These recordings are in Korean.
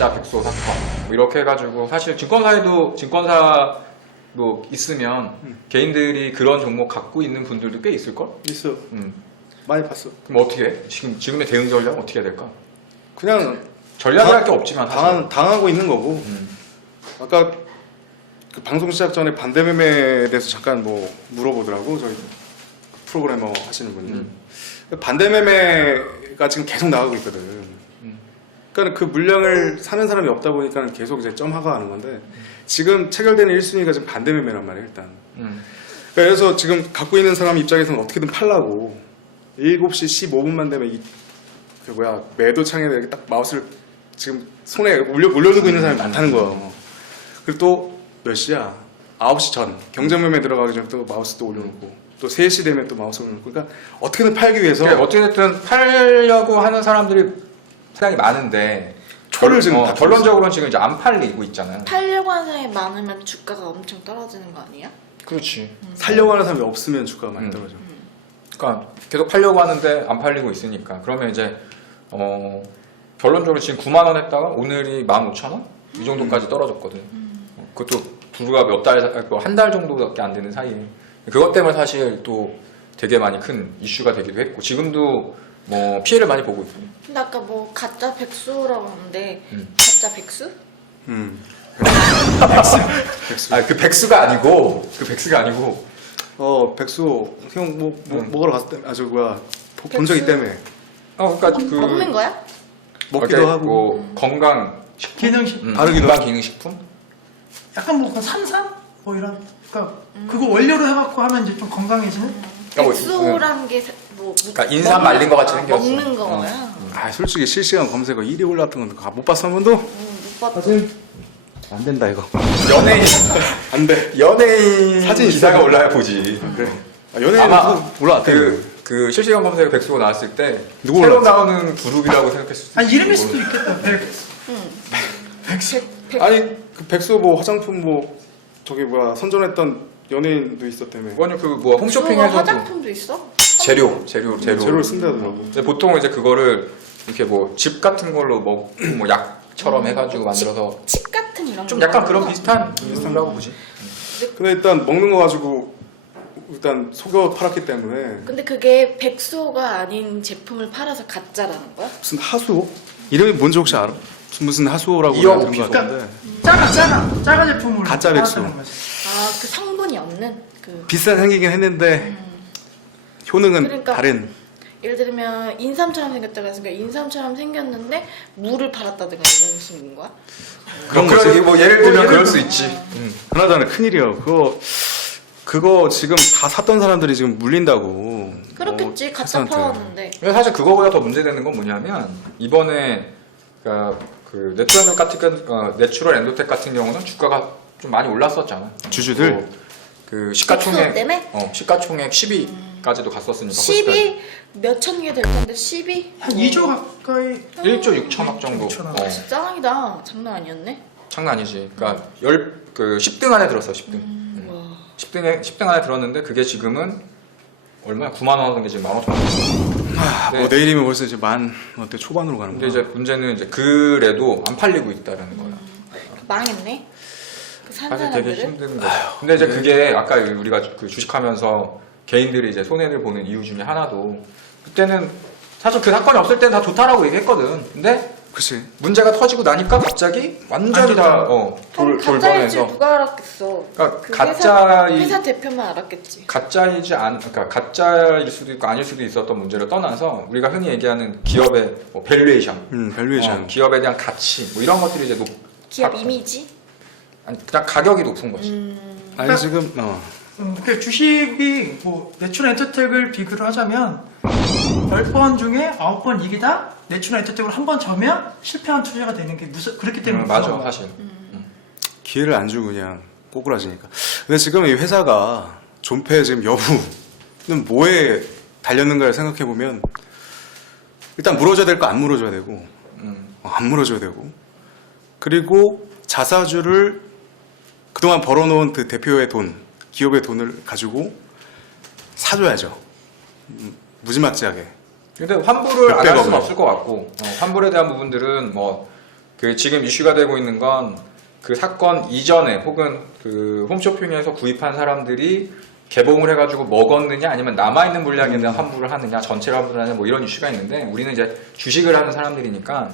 가짜 백수호 사건 뭐 이렇게 해가지고 사실 증권사에도 증권사도 있으면 개인들이 그런 종목 갖고 있는 분들도 꽤 있을걸? 있어. 많이 봤어. 그럼 어떻게 해? 지금의 대응 전략은 어떻게 해야 될까? 그냥 전략이랄 게 없지만 사실. 당하고 있는 거고. 아까 그 방송 시작 전에 반대매매에 대해서 잠깐 뭐 물어보더라고 저희 프로그래머 하시는 분이. 반대매매가 지금 계속 나가고 있거든. 그러니까 그 물량을 사는 사람이 없다 보니까 계속 이제 점화가 하는 건데 지금 체결되는 1순위가 지금 반대매매란 말이에요 일단. 그래서 지금 갖고 있는 사람 입장에서는 어떻게든 팔라고 7시 15분만 되면 그 매도 창에 이렇게 딱 마우스를 지금 손에 올려두고 있는 사람이 많다는 거야. 그리고 또 몇 시야? 9시 전 경쟁매매 들어가기 전에 또 마우스 또 올려놓고 또 3시 되면 또 마우스 올려놓고 그러니까 어떻게든 팔기 위해서 그러니까 어쨌든 팔려고 하는 사람들이 상당히 많은데 초를 지금 다 결론적으로는 지금 이제 안 팔리고 있잖아요. 팔려고 하는 사람이 많으면 주가가 엄청 떨어지는 거 아니야? 그렇지. 살려고 하는 사람이 없으면 주가가 많이 떨어져. 그러니까 계속 팔려고 하는데 안 팔리고 있으니까 그러면 이제 결론적으로 지금 9만 원 했다가 오늘이 15,000원? 이 정도까지 떨어졌거든. 그것도 불과 한 달 정도밖에 안 되는 사이에 그것 때문에 사실 또 되게 많이 큰 이슈가 되기도 했고 지금도 뭐 피해를 많이 보고 있고. 근데 아까 뭐 가짜 백수라고 하는데 가짜 백수? 백수. 아 그 백수가 아니고 백수 형 먹으러 갔을 때 본 적이 때문에 그러니까 먹는 거야? 먹기도 하고 뭐 건강 기능식 다르기도 건강 기능식품. 약간 뭐 그 산삼 뭐 이런 그러니까 그거 원료로 해갖고 하면 이제 좀 건강해지는. 그러니까 뭐, 백수라는 게 뭐 그러니까 인삼 말린 거 같이 생겼어. 먹는 거야? 솔직히 실시간 검색어 1위 올랐던 건 못 봤어 한 번도? 못 봤어. 안 된다 이거. 연예인 안 돼. 연예인 사진 기사가 있어. 올라야 보지. 그래. 연예인은 아마 올라왔대. 그 실시간 검색어 백수가 나왔을 때 누구 새로 올라왔지? 나오는 그룹이라고 생각했을 수도 있고. 이름일 수도 있겠다. 아니 그 백수 뭐 화장품 뭐 저기 선전했던 연예인도 있었다며. 아니 그 홈쇼핑에서 화장품도 있어? 재료를 쓴다더라고. 근데 보통 이제 그거를 이렇게 뭐 즙 같은 걸로 뭐 약처럼 해가지고 만들어서 칩 같은 이런 좀 거 약간 그런 말하는 비슷한라고 보지. 근데 일단 먹는 거 가지고 일단 속여 팔았기 때문에 근데 그게 백수가 아닌 제품을 팔아서 가짜라는 거야? 무슨 하수호? 이름이 뭔지 혹시 알아? 무슨 하수호라고 이영호 들은 거 피자. 같은데 짜가 제품으로 가짜 백수. 팔았다는 거지. 그 성분이 없는 그 비싸게 생기긴 했는데 효능은 그러니까 다른. 예를 들면 인삼처럼 생겼다고 했으니까 인삼처럼 생겼는데 물을 팔았다든가 이런 식인 거야? 그런 그런 거지. 뭐 예를 들면 그럴 수 있지. 그나저나 큰일이야. 그거 지금 다 샀던 사람들이 지금 물린다고. 그렇겠지. 가짜 회사한테. 팔았는데. 근데 사실 그거보다 더 문제되는 건 뭐냐면 이번에 그 내추럴 엔도텍 같은 경우는 주가가 좀 많이 올랐었잖아. 주주들? 그 백수 시가총액 때문에? 시가총액 10위까지도 갔었으니까. 10이 몇천 개 될 텐데 10이? 한 2조 가까이 1조 6천억 정도. 6천억. 진짜 짱이다. 장난 아니었네. 장난 아니지. 그러니까 10등 안에 들었어. 10등. 와. 10등 안에 들었는데 그게 지금은 얼마야? 9만 원 하는 게 지금 15,000원. 뭐 내일이면 벌써 이제 만 원대 초반으로 가는 근데 거야. 이제 문제는 이제 그래도 안 팔리고 있다라는 거야. 망했네. 그 산 사실 되게 사람들은. 힘든 거야. 근데 이제 그게 아까 우리가 그 주식하면서 개인들이 이제 손해를 보는 이유 중에 하나도 그때는 사실 그 사건이 없을 때는 다 좋다라고 얘기했거든. 근데 그치. 문제가 터지고 나니까 갑자기 완전히 다 그럼 가짜일지 돌변해서 누가 알았겠어. 그러니까 그 회사 대표만 알았겠지. 그러니까 가짜일 수도 있고 아닐 수도 있었던 문제를 떠나서 우리가 흔히 얘기하는 기업의 뭐 밸류에이션, 밸류에이션. 기업에 대한 가치 뭐 이런 것들이 이제 기업 이미지? 아니 그냥 가격이 높은 거지. 아니 지금 그 주식이 뭐 내추럴 엔터텍을 비교를 하자면 10번 중에 9번 이기다 내추럴 엔터텍으로 한 번 져면 실패한 투자가 되는 게 그렇기 때문에 맞아 무서워. 사실. 기회를 안 주고 그냥 꼬꾸라지니까. 근데 지금 이 회사가 존폐 지금 여부는 뭐에 달렸는가를 생각해 보면 일단 물어줘야 될 거 안 물어줘야 되고 안 물어줘야 되고 그리고 자사주를 그동안 벌어놓은 그 대표의 돈, 기업의 돈을 가지고 사줘야죠. 무지막지하게. 근데 환불을 안 할 몇백억을. 수는 없을 것 같고 환불에 대한 부분들은 뭐 그 지금 이슈가 되고 있는 건 그 사건 이전에 혹은 그 홈쇼핑에서 구입한 사람들이 개봉을 해가지고 먹었느냐 아니면 남아있는 물량에 대한 환불을 하느냐 전체를 환불을 하느냐 뭐 이런 이슈가 있는데 우리는 이제 주식을 하는 사람들이니까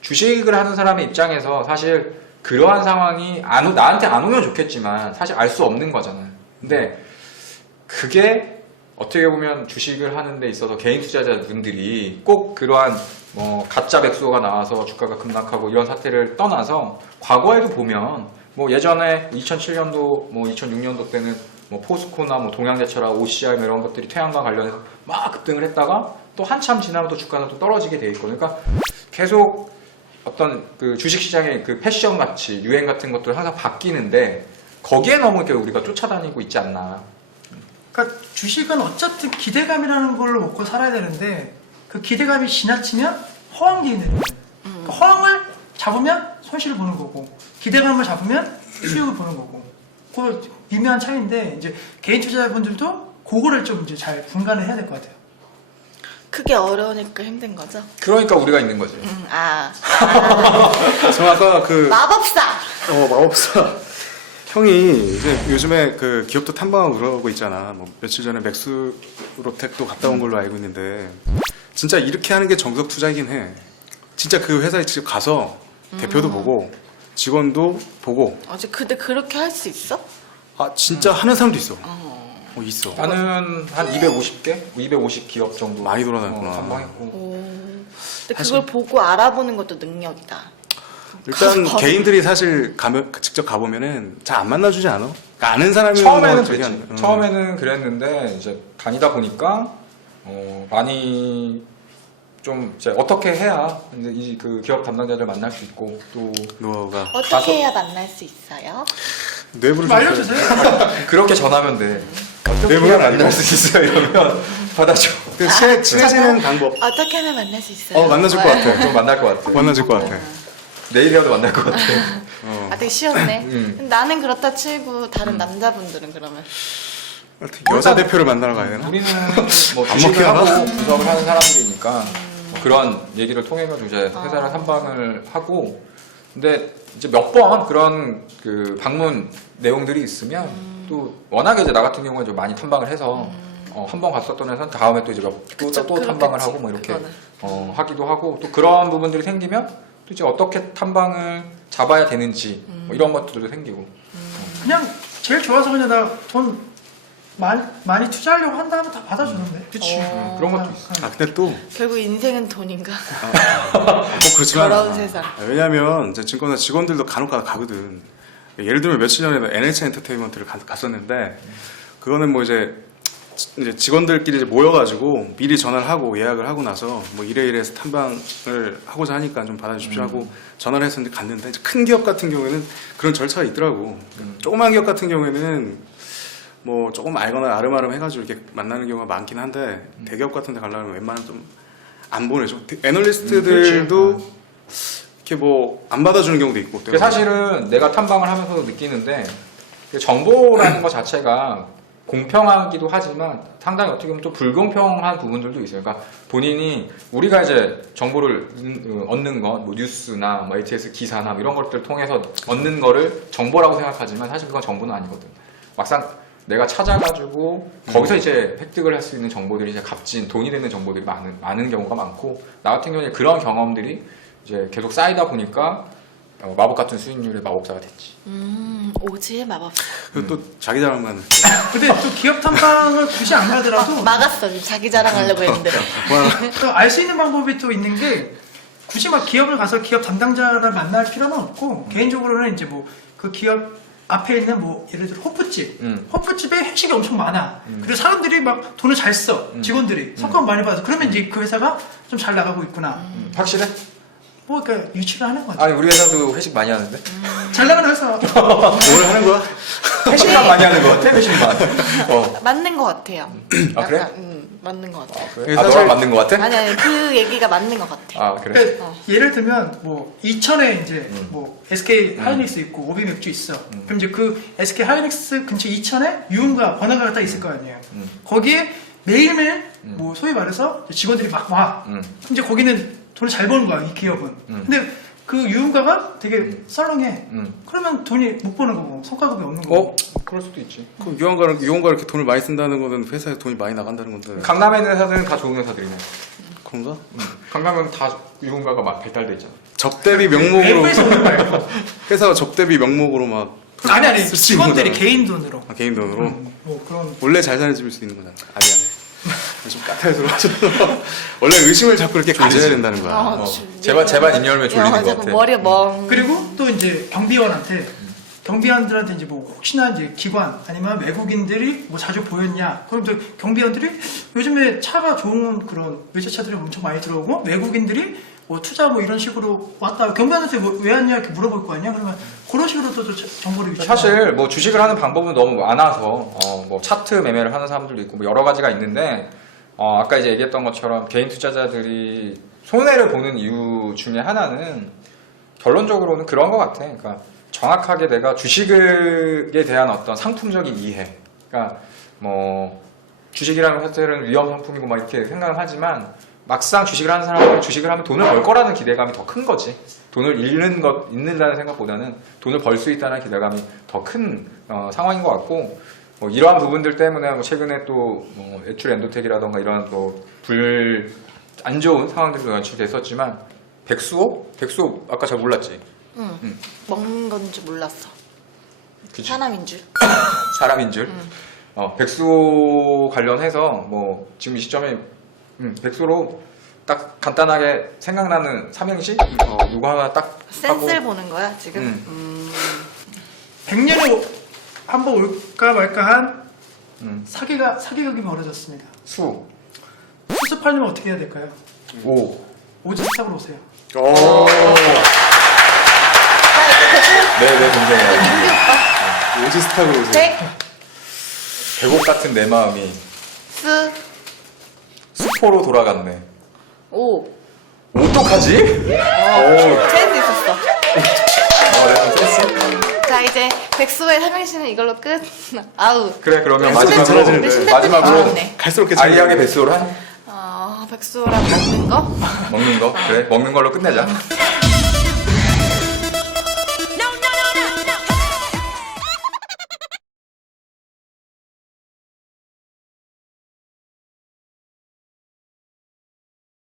주식을 하는 사람의 입장에서 사실 그러한 상황이 나한테 안 오면 좋겠지만 사실 알 수 없는 거잖아요. 근데 그게 어떻게 보면 주식을 하는 데 있어서 개인 투자자분들이 꼭 그러한 뭐 가짜 백수가 나와서 주가가 급락하고 이런 사태를 떠나서 과거에도 보면 뭐 예전에 2007년도 뭐 2006년도 때는 뭐 포스코나 뭐 동양제철화, OCI 뭐 이런 것들이 태양광 관련해서 막 급등을 했다가 또 한참 지나면 또 주가가 또 떨어지게 돼 있고 그러니까 계속 어떤 그 주식시장의 그 패션 가치, 유행 같은 것들 항상 바뀌는데 거기에 너무 이렇게 우리가 쫓아다니고 있지 않나. 그러니까 주식은 어쨌든 기대감이라는 걸로 먹고 살아야 되는데 그 기대감이 지나치면 허황되는 거예요. 그러니까 허황을 잡으면 손실을 보는 거고 기대감을 잡으면 수익을 보는 거고 그 미묘한 차이인데 이제 개인 투자자분들도 그거를 좀 이제 잘 분간을 해야 될 것 같아요. 그게 어려우니까 힘든 거죠? 그러니까 우리가 있는 거지. 저 아까 그 마법사! 마법사 형이 이제 요즘에 그 기업도 탐방하고 그러고 있잖아. 뭐 며칠 전에 맥스로텍도 갔다 온 걸로 알고 있는데 진짜 이렇게 하는 게 정석 투자이긴 해. 진짜 그 회사에 직접 가서 대표도 보고 직원도 보고. 근데 그렇게 할 수 있어? 진짜 하는 사람도 있어. 있어. 나는 한 250개? 250 기업 정도 많이 돌아다녔구나. 탐방했고. 근데 사실- 그걸 보고 알아보는 것도 능력이다. 일단 가서 개인들이 사실 직접 가보면은 잘 안 만나주지 않아? 그러니까 아는 사람이 처음에는 되게 그랬지. 처음에는 그랬는데 이제 다니다 보니까 많이 좀 이제 어떻게 해야 이제 이 그 기업 담당자들 만날 수 있고 또 노하우가 어떻게 해야 만날 수 있어요? 뇌부를 좀 알려주세요. 그렇게 전하면 돼. 어떻게 내부는 해야 만날 아니고. 수 있어요 이러면 받아줘. 친해지는 방법. 어떻게 하면 만날 수 있어요? 만나줄 것 같아. 좀 만날 것 같아. 만나줄 것 같아. 내일이라도 만날 것 같아. 되게 쉬웠네. 근데 나는 그렇다 치고 다른 남자분들은 그러면 여자 대표를 만나러 가야 되나? 우리는 뭐 안 주식을 먹히나? 하고 분석을 하는 사람들이니까 뭐 그런 얘기를 통해서 이제 회사를 탐방을 하고 근데 이제 몇 번 그런 그 방문 내용들이 있으면 또 워낙에 이제 나 같은 경우는 좀 많이 탐방을 해서 한 번 갔었던 회사는 다음에 또 이제 또 탐방을 그렇겠지, 하고 뭐 이렇게 그거는. 하기도 하고 또 그런 부분들이 생기면 또 이제 어떻게 탐방을 잡아야 되는지 뭐 이런 것들도 생기고 그냥 제일 좋아서 그냥 나 돈 많이 투자하려고 한다 하면 다 받아주는데. 그치 그런 것도 있어. 근데 또 결국 인생은 돈인가? 꼭 그렇지만 더러운 않아. 세상. 왜냐면 이제 증권사 직원들도 간혹가다 가거든. 예를 들면 며칠 전에 NH 엔터테인먼트를 갔었는데 그거는 뭐 이제 직원들끼리 이제 모여가지고 미리 전화를 하고 예약을 하고 나서 뭐 이래서 탐방을 하고자 하니까 좀 받아주십시오 하고 전화를 해서 갔는데 이제 큰 기업 같은 경우에는 그런 절차가 있더라고. 조그만 기업 같은 경우에는 뭐 조금 알거나 아름아름 해가지고 이렇게 만나는 경우가 많긴 한데 대기업 같은 데 가려면 웬만하면 좀 안 보내줘. 애널리스트들도 이렇게 뭐 안 받아주는 경우도 있고. 그게 사실은 내가 탐방을 하면서도 느끼는데 그 정보라는 것 자체가 공평하기도 하지만 상당히 어떻게 보면 또 불공평한 부분들도 있어요. 그러니까 본인이 우리가 이제 정보를 얻는 건 뭐 뉴스나 뭐 ATS 기사나 이런 것들을 통해서 얻는 거를 정보라고 생각하지만 사실 그건 정보는 아니거든. 막상 내가 찾아가지고 거기서 이제 획득을 할 수 있는 정보들이 이제 값진 돈이 되는 정보들이 많은 경우가 많고 나 같은 경우에 그런 경험들이 이제 계속 쌓이다 보니까 마법 같은 수익률의 마법사가 됐지. 오지의 마법사. 그리고 또 자기 자랑만 근데 또 기업 탐방을 굳이 안 가더라도 막았어. 지금 자기 자랑하려고 했는데. 알 수 있는 방법이 또 있는 게 굳이 막 기업을 가서 기업 담당자를 만날 필요는 없고 개인적으로는 이제 뭐 그 기업 앞에 있는 뭐 예를 들어 호프집 호프집에 회식이 엄청 많아. 그리고 사람들이 막 돈을 잘 써. 직원들이 성과를 많이 받아서 그러면 이제 그 회사가 좀 잘 나가고 있구나. 확실해? 뭐 그러니까 유치를 하는 거지. 아니 우리 회사도 회식 많이 하는데 잘 나가는 회사. 뭘 하는 거야? 회식만 많이 하는 거 같아 회식만. 맞는 것 같아요. 아, 그래? 맞는 것 같아요. 그래? 너랑 맞는 거 같아? 아니 그 얘기가 맞는 것 같아. 아 그래? 그러니까 예를 들면 뭐 이천에 이제 뭐 SK 하이닉스 있고 오비 맥주 있어. 그럼 이제 그 SK 하이닉스 근처 이천에 유흥가 번화가가 딱 있을 거 아니에요. 거기에 매일매일 뭐 소위 말해서 직원들이 막 와. 그럼 이제 거기는 돈을 잘 버는 거야 이 기업은. 근데 그 유흥가가 되게 썰렁해. 음. 그러면 돈이 못 버는 거고 성과급이 없는 거고. 그럴 수도 있지. 그럼 유흥가 이렇게 돈을 많이 쓴다는 거는 회사에 돈이 많이 나간다는 건데 강남에 있는 회사들은 다 좋은 회사들이네. 그런가? 강남은 다 유흥가가 막 배달돼 있잖아. 접대비 명목으로 F에서 오는 거야. 회사가 접대비 명목으로 막 아니 쓸수 있는 직원들이 거잖아. 개인 돈으로. 개인 돈으로 뭐 그런. 원래 잘 사는 집일 수 있는 거잖아. 아니야. 좀 까탈 들어가서 원래 의심을 자꾸 이렇게 가져야 된다는 거야. 아, 제발 입 열면 졸리는 것 자꾸 같아. 머리가 멍. 그리고 또 이제 경비원들한테 이제 뭐 혹시나 이제 기관 아니면 외국인들이 뭐 자주 보였냐? 그럼 또 경비원들이 요즘에 차가 좋은 그런 외제차들이 엄청 많이 들어오고 외국인들이 뭐 투자 뭐 이런 식으로 왔다. 경비원한테 왜 왔냐 이렇게 물어볼 거 아니야? 그러면 그런 식으로 또 정보를 유치하고. 사실 뭐 주식을 하는 방법은 너무 많아서 뭐 차트 매매를 하는 사람들도 있고 뭐 여러 가지가 있는데 아까 이제 얘기했던 것처럼 개인 투자자들이 손해를 보는 이유 중에 하나는 결론적으로는 그런 것 같아. 그러니까 정확하게 내가 주식에 대한 어떤 상품적인 이해. 그러니까 뭐 주식이라는 사실은 위험 상품이고 막 이렇게 생각을 하지만 막상 주식을 하는 사람은 주식을 하면 돈을 벌 거라는 기대감이 더 큰 거지. 돈을 잃는다는 생각보다는 돈을 벌 수 있다는 기대감이 더 큰 상황인 것 같고 뭐 이러한 부분들 때문에 뭐 최근에 또뭐 애출 엔도텍이라던가 이런 또 안 좋은 상황들도 연출됐었지만 백수호 아까 잘 몰랐지. 응. 먹는 건 줄 몰랐어. 그치? 사람인 줄. 사람인 줄. 백수호 관련해서 뭐 지금 이 시점에 백수로 딱 간단하게 생각나는 삼행시 누구 하나 딱 센스를 하고 보는 거야 지금. 100년에 한번 올까 말까 한 음. 사기극이 벌어졌습니다. 수, 수습하려면 어떻게 해야 될까요? 오, 오지스탑으로 오세요. 오. 네네 동생이야. 민규 오빠. 오지스탁으로 오세요. 백, 계곡 같은 내 마음이 스, 수포로 돌아갔네. 오. 어떡하지? 센스 있었어. 내가 센스? 자 이제 백수의 삼행시는 이걸로 끝. 아우. 그래 그러면 백수 마지막으로 잘하시는데. 우리 신대표님 마지막으로 나왔네. 갈수록 이렇게 아리양의 백수란 백수랑 먹는 거. 먹는 거 그래 먹는 걸로 끝내자.